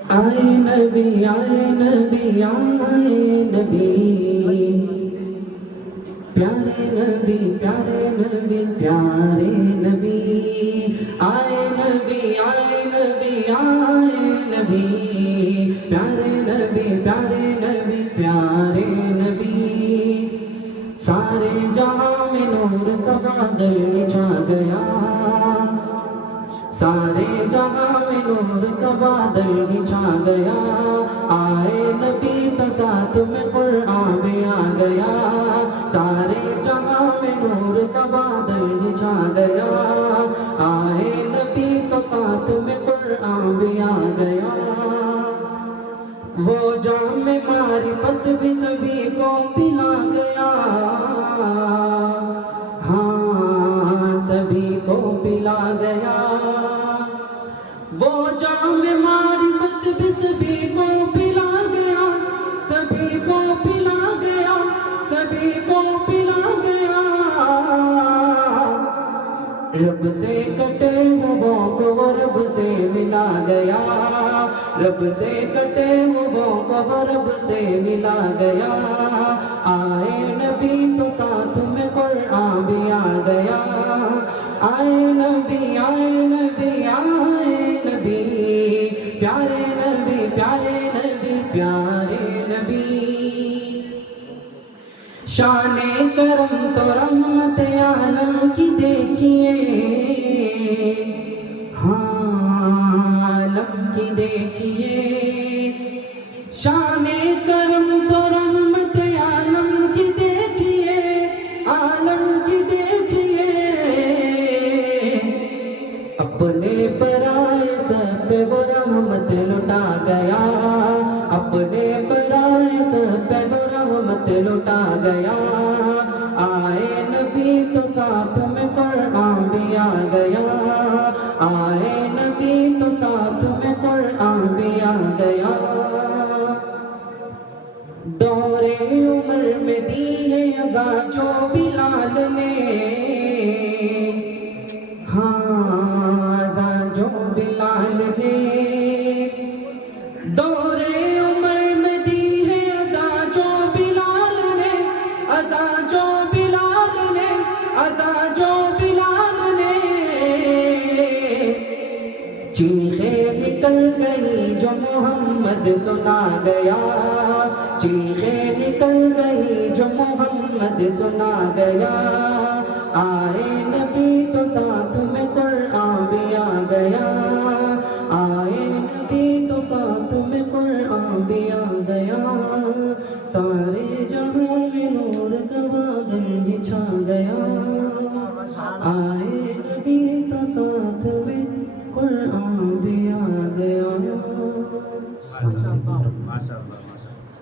آئے نبی آئے نبی آئے نبی، پیارے نبی پیارے نبی پیارے نبی، آئے نبی آئے نبی آئے نبی، پیارے نبی پیارے نبی پیارے نبی، سارے جہاں میں نور کا بادل چھا گیا، سارے جہاں میں نور کا بادل ہی چھا گیا، آئے نبی تو ساتھ میں قرآن بھی آ گیا، سارے جہاں میں نور کا بادل ہی چھا گیا، آئے نبی تو ساتھ میں قرآن بھی آ گیا، وہ جام معرفت بھی سبھی کو پلا گیا، ہاں سبھی کو پلا گیا، وہ جام معرفت بھی سبھی کو پلا گیا، سبھی کو پلا گیا، سبھی کو پلا گیا، رب سے کٹے ہووں کو وہ رب سے ملا گیا، رب سے کٹے ہووں کو وہ رب سے ملا گیا، آئے نبی تو ساتھ میں قرآن بھی آ گیا، آئے نبی آئے نبی آئے نبی، پیارے نبی پیارے نبی پیارے نبی، شان کرم تو رحمت عالم کی دیکھیے، ہاں عالم کی دیکھیے، شان کرم تو رحمت عالم کی دیکھیے، عالم کی دیکھیے، اپنے پرائے سب پہ وہ رحمت لٹا گیا، اپنے پرائے سب پہ وہ رحمت لٹا گیا، آئے نبی تو ساتھ میں قرآن بھی آ گیا، آئے نبی تو ساتھ میں قرآن بھی آ گیا، دور عمر میں دی ہے عزا جو بلال نے، ہاں عزا جو بلال نے، دور عمر میں دی ہے عزا جو بلال نے، عزا جو بلال نے، عزا جو بلال نے، چیخیں نکل گئی جو محمد سنا گیا، چیخیں نکل گئی جو محمد سنا گیا، آئے نبی تو ساتھ میں قرآن بھی آ گیا، آئے نبی تو ساتھ میں قرآن بھی آ گیا، سارے جہاں میں نور کا بادل ہی چھا گیا، آئے نبی تو ساتھ میں قرآن بھی آ گیا، ماشاءاللہ ماشاءاللہ۔